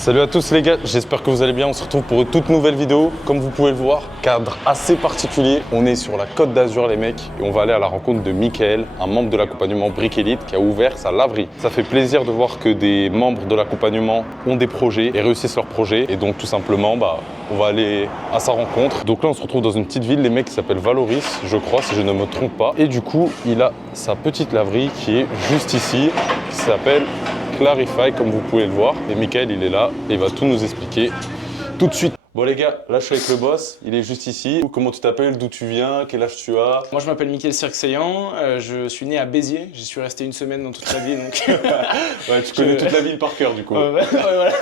Salut à tous les gars, j'espère que vous allez bien. On se retrouve pour une toute nouvelle vidéo. Comme vous pouvez le voir, cadre assez particulier. On est sur la Côte d'Azur les mecs et on va aller à la rencontre de Mickaël, un membre de l'accompagnement Brick Elite qui a ouvert sa laverie. Ça fait plaisir de voir que des membres de l'accompagnement ont des projets et réussissent leurs projets. Et donc tout simplement, on va aller à sa rencontre. Donc là on se retrouve dans une petite ville, les mecs, qui s'appelle Valoris, je crois, si je ne me trompe pas. Et du coup, il a sa petite laverie qui est juste ici, qui s'appelle Clarify, comme vous pouvez le voir. Et Mickaël, il est là et il va tout nous expliquer tout de suite. Bon les gars, là je suis avec le boss, il est juste ici. Comment tu t'appelles, d'où tu viens, quel âge tu as? Moi je m'appelle Mickaël Cirxayan, je suis né à Béziers, j'y suis resté une semaine dans toute la vie donc... Ouais, tu connais toute la ville par cœur du coup. Ouais, voilà.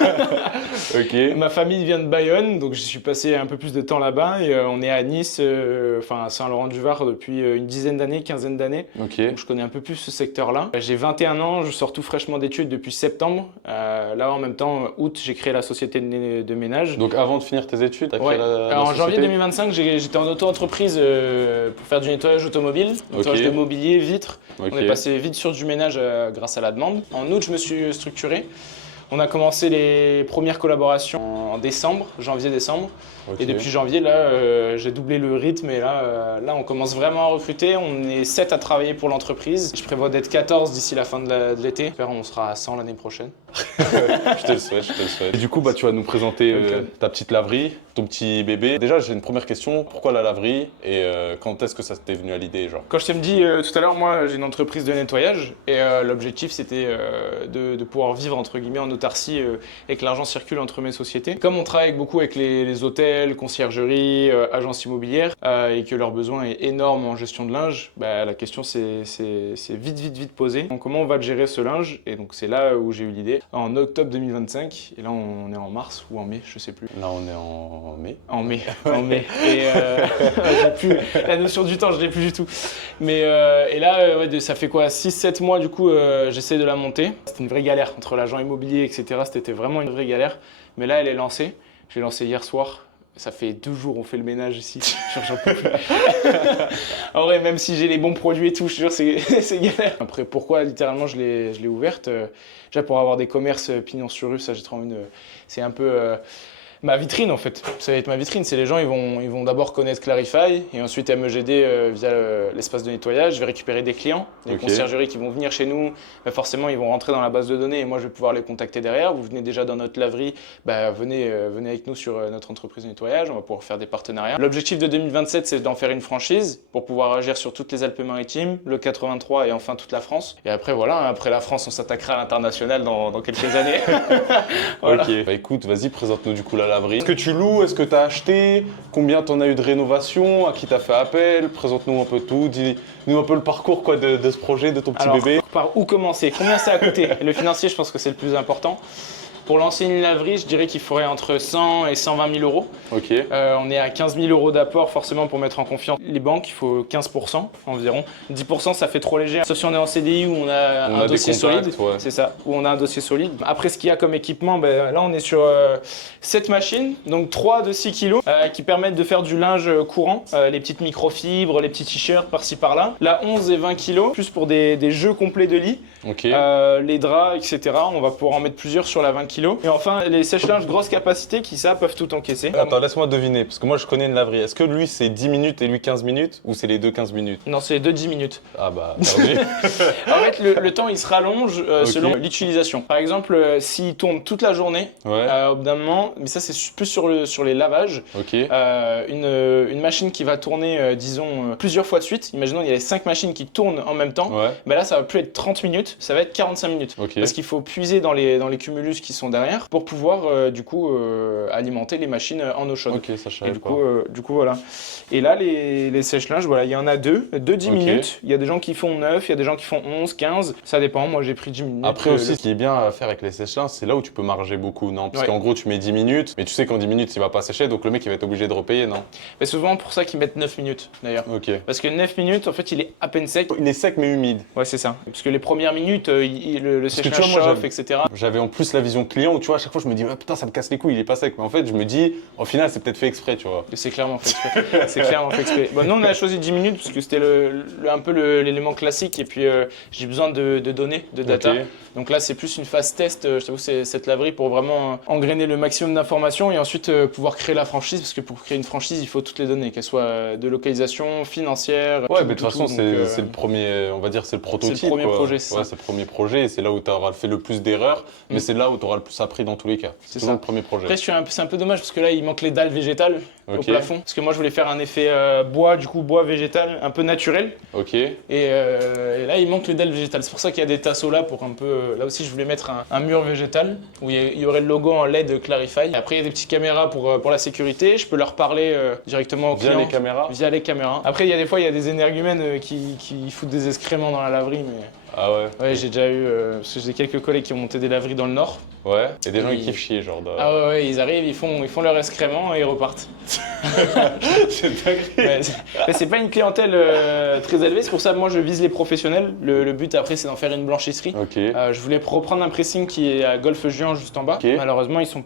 Ok. Ma famille vient de Bayonne, donc j'y suis passé un peu plus de temps là-bas et on est à Nice, enfin à Saint-Laurent-du-Var depuis une dizaine d'années, quinzaine d'années. Ok. Donc je connais un peu plus ce secteur-là. J'ai 21 ans, je sors tout fraîchement d'études depuis septembre. Là en même temps, août, j'ai créé la société de ménage. Donc avant de finir tes études, t'as créé la en société? janvier 2025, j'étais en auto-entreprise pour faire du nettoyage automobile, nettoyage de mobilier, vitres. Ok. On est passé vite sur du ménage grâce à la demande. En août, je me suis structuré. On a commencé les premières collaborations en décembre, janvier-décembre. Ok. Et depuis janvier, là, j'ai doublé le rythme et là, on commence vraiment à recruter. On est 7 à travailler pour l'entreprise. Je prévois d'être 14 d'ici la fin de l'été. J'espère on sera à 100 l'année prochaine. Je te le souhaite, je te le souhaite. Et du coup, tu vas nous présenter ta petite laverie, ton petit bébé. Déjà, j'ai une première question. Pourquoi la laverie et quand est-ce que ça t'est venu à l'idée, genre? Quand je t'ai dit tout à l'heure, moi, j'ai une entreprise de nettoyage et l'objectif, c'était de pouvoir vivre, entre guillemets, en autarcie et que l'argent circule entre mes sociétés. Comme on travaille beaucoup avec les hôtels, conciergeries, agences immobilières et que leur besoin est énorme en gestion de linge, la question c'est vite posée. Donc, comment on va gérer ce linge? Et donc c'est là où j'ai eu l'idée. En octobre 2025, et là on est en mars ou en mai, je sais plus. Là, on est en mai. En mai. Et j'ai plus la notion du temps, je l'ai plus du tout. Mais et là, ça fait quoi, 6-7 mois du coup, j'essaie de la monter. C'était une vraie galère entre l'agent immobilier, etc. C'était vraiment une vraie galère. Mais là, elle est lancée. J'ai lancé hier soir. Ça fait 2 jours on fait le ménage ici. J'en peux plus. En vrai, même si j'ai les bons produits et tout, je te jure, c'est galère. Après, pourquoi littéralement je l'ai ouverte? Déjà pour avoir des commerces pignon sur rue, ça j'ai trop envie de... C'est un peu... ma vitrine en fait, ça va être ma vitrine, c'est les gens ils vont d'abord connaître Clarify et ensuite MGD via l'espace de nettoyage, je vais récupérer des clients, des conciergeries qui vont venir chez nous, forcément ils vont rentrer dans la base de données et moi je vais pouvoir les contacter derrière, vous venez déjà dans notre laverie, venez avec nous sur notre entreprise de nettoyage, on va pouvoir faire des partenariats. L'objectif de 2027 c'est d'en faire une franchise pour pouvoir agir sur toutes les Alpes-Maritimes, le 83 et enfin toute la France. Et après voilà, après la France on s'attaquera à l'international dans quelques années. Voilà. Ok, écoute, vas-y, présente-nous du coup la laverie. Est-ce que tu loues? Est-ce que tu as acheté? Combien t'en as eu de rénovation? À qui t'as fait appel? Présente-nous un peu tout. Dis-nous un peu le parcours de ce projet, de ton petit bébé. Par où commencer? Combien ça a coûté? Le financier, je pense que c'est le plus important. Pour lancer une laverie, je dirais qu'il faudrait entre 100 et 120 000 euros. Ok. On est à 15 000 euros d'apport forcément pour mettre en confiance les banques, il faut 15% environ. 10% ça fait trop léger, sauf si on est en CDI où on a un dossier solide. Ouais. C'est ça, où on a un dossier solide. Après ce qu'il y a comme équipement, là on est sur 7 machines, donc 3 de 6 kg qui permettent de faire du linge courant, les petites microfibres, les petits t-shirts par-ci par-là. Là 11 et 20 kg, plus pour des jeux complets de lit, les draps, etc. On va pouvoir en mettre plusieurs sur la 20 kg. Et enfin, les sèche-linges grosse capacité qui, ça, peuvent tout encaisser. Attends, laisse-moi deviner, parce que moi je connais une laverie. Est-ce que lui c'est 10 minutes et lui 15 minutes ou c'est les deux 15 minutes? Non, c'est les deux 10 minutes. Ah bah, perdu. En fait, le temps il se rallonge selon l'utilisation. Par exemple, s'il tourne toute la journée, au bout d'un moment, mais ça c'est plus sur les lavages, une machine qui va tourner, disons, plusieurs fois de suite, imaginons il y a 5 machines qui tournent en même temps, là ça va plus être 30 minutes, ça va être 45 minutes. Parce qu'il faut puiser dans les cumulus qui sont derrière pour pouvoir du coup alimenter les machines en eau chaude. Ok, ça je savais pas. Du coup voilà. Et là les sèche-linges, voilà, il y en a deux 10 minutes. Il y a des gens qui font 9, il y a des gens qui font 11, 15, ça dépend. Moi j'ai pris 10 minutes. Après aussi, ce qui est bien à faire avec les sèche-linges, c'est là où tu peux marger beaucoup, non? Parce qu'en gros tu mets 10 minutes, mais tu sais qu'en 10 minutes il va pas sécher, donc le mec il va être obligé de repayer, non? Mais souvent pour ça qu'ils mettent 9 minutes d'ailleurs. Parce que 9 minutes en fait il est à peine sec. Il est sec mais humide. Ouais c'est ça. Parce que les premières minutes le sèche-linge chauffe, etc. J'avais en plus la vision client clients où tu vois, à chaque fois, je me dis, ah, putain, ça me casse les couilles, il est pas sec. Mais en fait, je me dis, au final, c'est peut-être fait exprès, tu vois. C'est clairement fait exprès. C'est clairement fait exprès. Bon, nous, on a choisi 10 minutes parce que c'était un peu l'élément classique. Et puis, j'ai besoin de données, de data. Ok. Donc là, c'est plus une phase test, je t'avoue, c'est cette laverie pour vraiment engrainer le maximum d'informations et ensuite pouvoir créer la franchise. Parce que pour créer une franchise, il faut toutes les données, qu'elles soient de localisation, financière. Ouais, tout, mais de toute tout, façon, tout. c'est le premier, on va dire, c'est le prototype. C'est le premier quoi. projet, c'est Ouais, ça. c'est le premier projet et c'est là où tu auras fait le plus d'erreurs, mais c'est là où tu auras le plus appris dans tous les cas. C'est toujours ça. le premier projet. Après, c'est un peu dommage parce que là, il manque les dalles végétales au Ok. plafond. Parce que moi, je voulais faire un effet bois, du coup, bois végétal, un peu naturel. Ok. Et là, il manque les dalles végétales. C'est pour ça qu'il y a des tasseaux là pour un peu. Là aussi, je voulais mettre un mur végétal où il y aurait le logo en LED Clarify. Après, il y a des petites caméras pour la sécurité. Je peux leur parler directement aux Via clients. les caméras. Via les caméras. Après, il y a des fois, il y a des énergumènes qui foutent des excréments dans la laverie. Mais Ah ouais. ouais, j'ai déjà eu. Parce que j'ai quelques collègues qui ont monté des laveries dans le Nord. Ouais. Et des gens qui Ils- kiffent chier, genre. Ah ouais, ils arrivent, ils font leur excrément et ils repartent. c'est dingue. Ouais, mais c'est pas une clientèle très élevée, c'est pour ça que moi je vise les professionnels. Le but après c'est d'en faire une blanchisserie. Ok. Je voulais reprendre un pressing qui est à Golfe Juan juste en bas. Ok. Malheureusement ils sont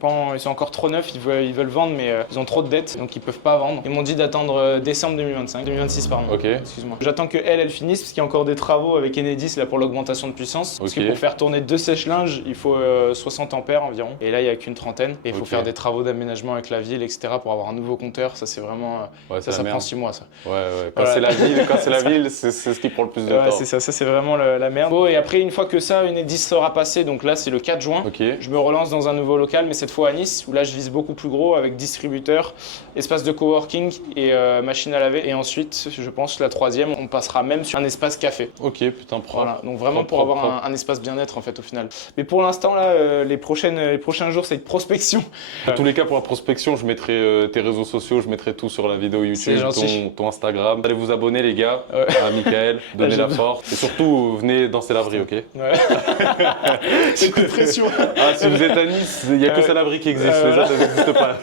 encore trop neufs, ils veulent vendre mais ils ont trop de dettes donc ils peuvent pas vendre. Ils m'ont dit d'attendre décembre 2026 pardon. Ok. Excuse-moi. J'attends que elle finisse parce qu'il y a encore des travaux avec Enedis là pour l'augmentation de puissance. Parce que Ok. pour faire tourner 2 sèche-linges il faut 60 ampères environ. Et là il y a qu'une trentaine. Et il faut Ok. faire des travaux d'aménagement avec la ville etc pour avoir un nouveau compteur. Ça c'est vraiment Ouais, c'est la ça merde. prend 6 mois ça. Ouais, ouais. Quand Voilà. c'est la ville, c'est ce qui prend le plus de Ouais, temps. c'est ça, c'est vraiment la merde. Bon, et après, une fois que ça, Enedis sera passé, donc là, c'est le 4 juin. Ok. Je me relance dans un nouveau local, mais cette fois à Nice, où là, je vise beaucoup plus gros avec distributeur, espace de coworking et machine à laver. Et ensuite, je pense, la troisième, on passera même sur un espace café. Ok, putain, propre. Voilà, donc vraiment Propre, pour propre, avoir propre. un espace bien-être en fait au final. Mais pour l'instant là, les prochains jours c'est de prospection. Dans tous les cas, pour la prospection, je mettrai tes réseaux sociaux, je mettrai tout sur la vidéo C'est YouTube, gentil. ton Instagram. Allez vous abonner, les gars, Ouais. à Michael, donnez la force. Et surtout, venez danser la vraie, ok? Ouais. C'est coup de pression. Ah, si vous êtes à Nice, il n'y a que Ouais. Salabri qui existe, les Voilà. autres, elles n'existent pas.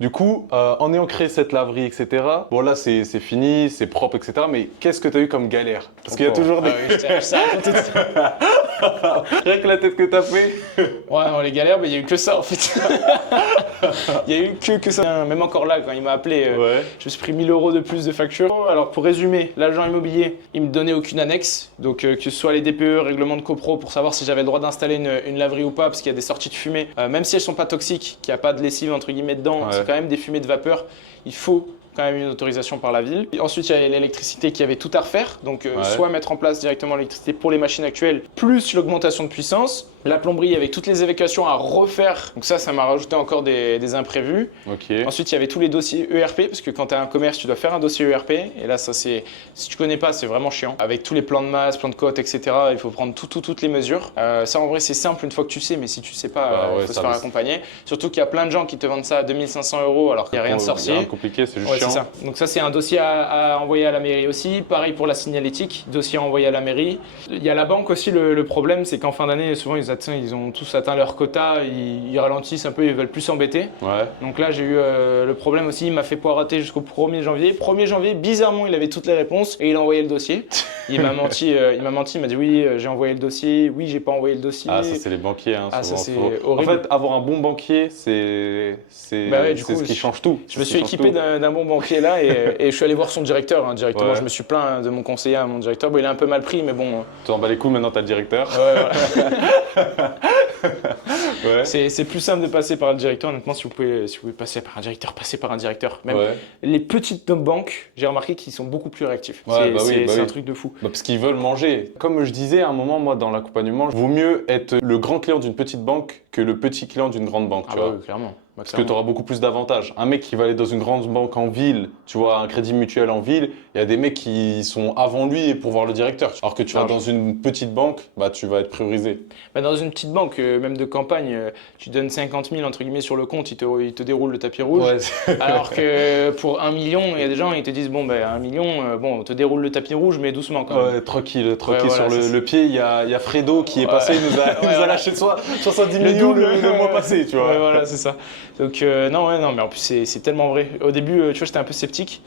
Du coup, en ayant créé cette laverie, etc., bon là c'est fini, c'est propre, etc., mais qu'est-ce que tu as eu comme galère? Parce qu'il y a toujours des... Ah oui, je t'ai raconté tout ça. Rien que la tête que tu as fait. Ouais, non, les galères, il y a eu que ça en fait. Il y a eu que ça. Même encore là, quand il m'a appelé, Ouais. je me suis pris 1000 € de plus de facture. Alors pour résumer, l'agent immobilier, il me donnait aucune annexe. Donc que ce soit les DPE, règlement de copro, pour savoir si j'avais le droit d'installer une laverie ou pas, parce qu'il y a des sorties de fumée. Même si elles sont pas toxiques, qu'il n'y a pas de lessive entre guillemets dedans, Ouais. c'est quand même des fumées de vapeur. Il faut quand même une autorisation par la ville. Et ensuite, il y avait l'électricité qui avait tout à refaire. Donc, Ouais. soit mettre en place directement l'électricité pour les machines actuelles, plus l'augmentation de puissance. La plomberie avec toutes les évacuations à refaire. Donc ça m'a rajouté encore des imprévus. Ok. Ensuite, il y avait tous les dossiers ERP, parce que quand tu as un commerce, tu dois faire un dossier ERP. Et là, ça c'est, si tu connais pas, c'est vraiment chiant. Avec tous les plans de masse, plans de cote, etc. Il faut prendre toutes les mesures. Ça, en vrai, c'est simple une fois que tu sais, mais si tu sais pas, Bah ouais, il faut se ça faire va. accompagner. Surtout qu'il y a plein de gens qui te vendent ça à 2500 € alors qu'il n'y a rien de Bon, sorcier. rien de compliqué, c'est juste Ouais, chiant. c'est ça. Donc ça, c'est un dossier à envoyer à la mairie aussi. Pareil pour la signalétique, dossier à envoyer à la mairie. Il y a la banque aussi, le problème, c'est qu'en fin d'année, souvent, ils ont tous atteint leur quota, ils ralentissent un peu, ils veulent plus s'embêter. Ouais. Donc là, j'ai eu le problème aussi, il m'a fait poireauter jusqu'au 1er janvier. 1er janvier, bizarrement, il avait toutes les réponses et il a envoyé le dossier. Il m'a menti, il m'a dit oui, j'ai envoyé le dossier, oui, j'ai pas envoyé le dossier. Ah, ça c'est les banquiers. Hein, Ah, ça, souvent. c'est horrible. En fait, avoir un bon banquier, c'est Bah ouais, du c'est coup, ce qui change tout. Je me C'est ce suis qui change équipé tout. d'un bon banquier là et je suis allé voir son directeur directement. Ouais. Je me suis plaint de mon conseiller à mon directeur. Bon, il a un peu mal pris, mais bon. Tu t'en bats les couilles, maintenant t'as le directeur. Ouais. C'est plus simple de passer par le directeur. Honnêtement, si vous pouvez passer par un directeur, passez par un directeur. Même Ouais. les petites banques, j'ai remarqué qu'ils sont beaucoup plus réactifs. Ouais, c'est bah oui, bah c'est un oui. truc de fou. Bah, parce qu'ils veulent manger. Comme je disais à un moment, moi, dans l'accompagnement, vaut mieux être le grand client d'une petite banque que le petit client d'une grande banque. Ah Tu bah vois. oui, clairement. Bah, Parce que tu auras beaucoup plus d'avantages. Un mec qui va aller dans une grande banque en ville, tu vois, un crédit mutuel en ville, il y a des mecs qui sont avant lui pour voir le directeur. Alors que tu vas Ah, dans une petite banque, bah, tu vas être priorisé. Bah, dans une petite banque, même de campagne, tu donnes 50 000 entre guillemets sur le compte, il te déroule le tapis rouge. Ouais, Alors que pour 1 million, il y a des gens, ils te disent bon, ben 1 million, bon, on te déroule le tapis rouge, mais doucement quand même. ouais, tranquille Ouais, sur voilà, le pied. Il y a Fredo qui est passé, il nous a, il nous a voilà. lâché de soi 70 millions le mois passé, tu vois. Ouais, voilà, c'est ça. Donc, non, mais en plus, c'est tellement vrai. Au début, tu vois, j'étais un peu sceptique.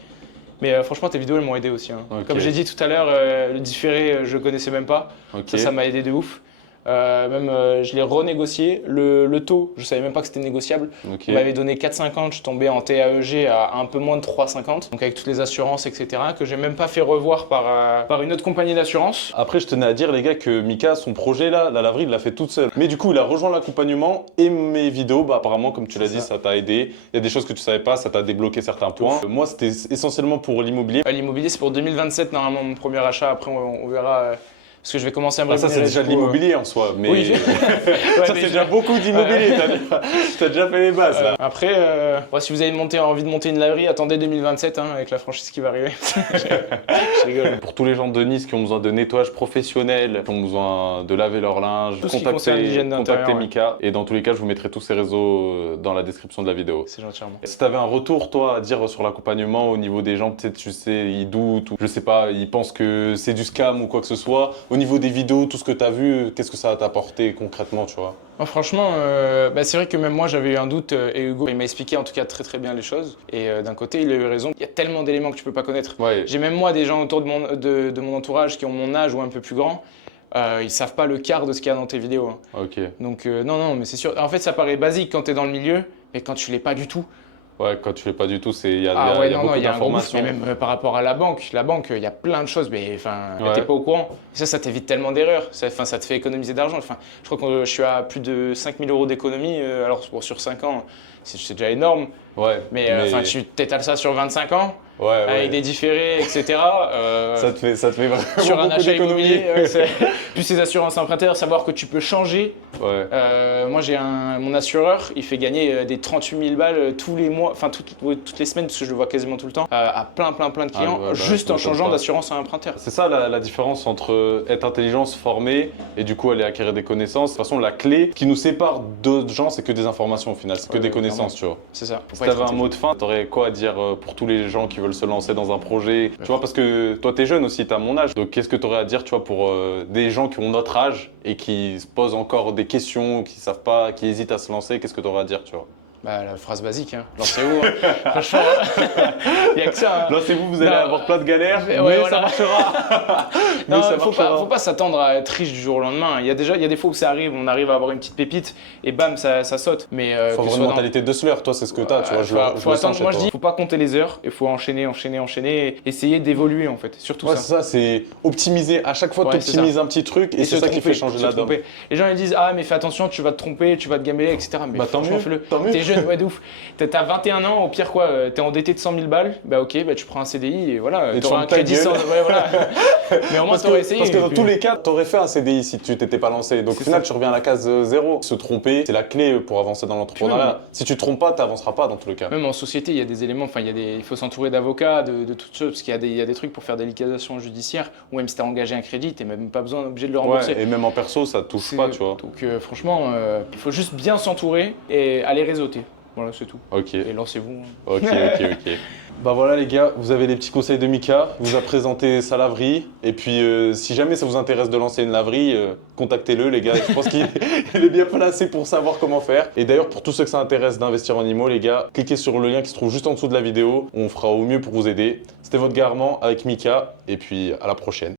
Mais franchement, tes vidéos, elles m'ont aidé aussi. Hein. Ok. Comme j'ai dit tout à l'heure, le différé, je connaissais même pas. Ok. Ça m'a aidé de ouf. Je l'ai renégocié. Le taux, je savais même pas que c'était négociable. Ok. On m'avait donné 4,50, je tombais en TAEG à un peu moins de 3,50. Donc avec toutes les assurances, etc. Que j'ai même pas fait revoir par une autre compagnie d'assurance. Après, je tenais à dire, les gars, que Mika, son projet là, la laverie, il l'a fait toute seule. Mais du coup, il a rejoint l'accompagnement et mes vidéos, bah, apparemment, comme tu l'as dit, ça t'a aidé. Il y a des choses que tu savais pas, ça t'a débloqué certains points. Moi, c'était essentiellement pour l'immobilier. L'immobilier, c'est pour 2027, normalement, mon premier achat. Après, on verra. Parce que je vais commencer à me Ça, c'est déjà de l'immobilier en soi. Mais Oui. ça, c'est déjà beaucoup d'immobilier. T'as déjà fait les bases là. Après, si vous avez envie de monter une laverie, attendez 2027 avec la franchise qui va arriver. Je rigole. Pour tous les gens de Nice qui ont besoin de nettoyage professionnel, qui ont besoin de laver leur linge, Tout ce qui concerne l'hygiène d'intérieur, contactez Mika. Et dans tous les cas, je vous mettrai tous ces réseaux dans la description de la vidéo. C'est gentil. Si tu avais un retour, toi, à dire sur l'accompagnement au niveau des gens, peut-être, tu sais, ils doutent ou je sais pas, ils pensent que c'est du scam ou quoi que ce soit. Au niveau des vidéos, tout ce que tu as vu, qu'est-ce que ça va t'apporter concrètement, tu vois? Franchement, c'est vrai que même moi j'avais eu un doute et Hugo il m'a expliqué en tout cas très très bien les choses et d'un côté il a eu raison, il y a tellement d'éléments que tu peux pas connaître. Ouais. J'ai même moi des gens autour de mon entourage qui ont mon âge ou un peu plus grand, ils savent pas le quart de ce qu'il y a dans tes vidéos. Ok. Donc non mais c'est sûr, en fait ça paraît basique quand tu es dans le milieu mais quand tu l'es pas du tout. Ouais, quand tu fais pas du tout, il y a beaucoup Il y a un gros d'informations. mais même par rapport à la banque, il y a plein de choses, mais Ouais. t'es pas au courant. Et ça t'évite tellement d'erreurs, ça te fait économiser d'argent. Je crois que je suis à plus de 5 000 € d'économie, alors sur 5 ans, c'est déjà énorme. Ouais. Mais tu t'étales ça sur 25 ans, Ouais, avec des différés, etc. Ça te fait vraiment sur un beaucoup achat d'économies. immobilier, plus ces assurances emprunteurs, savoir que tu peux changer. Ouais. Moi, mon assureur, il fait gagner des 38 000 balles tous les mois, enfin toutes les semaines, parce que je le vois quasiment tout le temps, à plein de clients, juste en changeant d'assurance à emprunteur. C'est ça la différence entre être intelligent, se former et du coup aller acquérir des connaissances. De toute façon, la clé qui nous sépare d'autres gens, c'est que des informations au final, c'est que des connaissances, tu vois. C'est ça. Si t'avais un mot de fin, t'aurais quoi à dire pour tous les gens qui veulent se lancer dans un projet? Tu vois, parce que toi, t'es jeune aussi, t'as mon âge. Donc, qu'est-ce que t'aurais à dire, tu vois, pour des gens qui ont notre âge et qui se posent encore des questions, qui savent pas, qui hésitent à se lancer? Qu'est-ce que t'aurais à dire, tu vois? La phrase basique, lancez-vous. Franchement, il n'y a que ça. Lancez-vous, vous allez avoir plein de galères, mais voilà. ça marchera. Non, faut pas s'attendre à être riche du jour au lendemain. Il y a des fois où ça arrive, on arrive à avoir une petite pépite et bam, ça saute. Mais faut avoir une mentalité de hustler, toi, c'est ce que t'as, tu vois. Faut attendre. Moi, je dis, faut pas compter les heures, il faut enchaîner, et essayer d'évoluer en fait. Surtout ça. C'est ça, c'est optimiser. À chaque fois, t'optimises un petit truc et c'est ça qui fait changer la donne. Les gens ils disent mais fais attention, tu vas te tromper, tu vas te gameler, etc. Mais franchement, fais-le. T'es jeune, ouais, de ouf. T'as 21 ans, au pire quoi, t'es endetté de 100 000 balles, tu prends un CDI et voilà, t'auras un crédit sans. Ouais, voilà. Mais au moins t'aurais essayé. Parce que dans tous les cas, t'aurais fait un CDI si tu t'étais pas lancé. Donc au final, tu reviens à la case 0. Se tromper, c'est la clé pour avancer dans l'entrepreneuriat. Si tu te trompes pas, t'avanceras pas dans tous les cas. Même en société, il y a des éléments, il faut s'entourer d'avocats, de toutes choses, parce qu'il y a des trucs pour faire des liquidations judiciaires, ou même si t'as engagé un crédit, t'es même pas obligé de le rembourser. Ouais, et même en perso, ça te touche pas, tu vois. Donc franchement, il faut juste bien s'entourer et aller réseauter. Voilà, c'est tout. Ok. Et lancez-vous. Ok. Bah voilà les gars, vous avez les petits conseils de Mika, il vous a présenté sa laverie. Et puis si jamais ça vous intéresse de lancer une laverie, contactez-le les gars, je pense qu'il est bien placé pour savoir comment faire. Et d'ailleurs pour tous ceux que ça intéresse d'investir en IMO les gars, cliquez sur le lien qui se trouve juste en dessous de la vidéo, on fera au mieux pour vous aider. C'était votre gars Armand avec Mika et puis à la prochaine.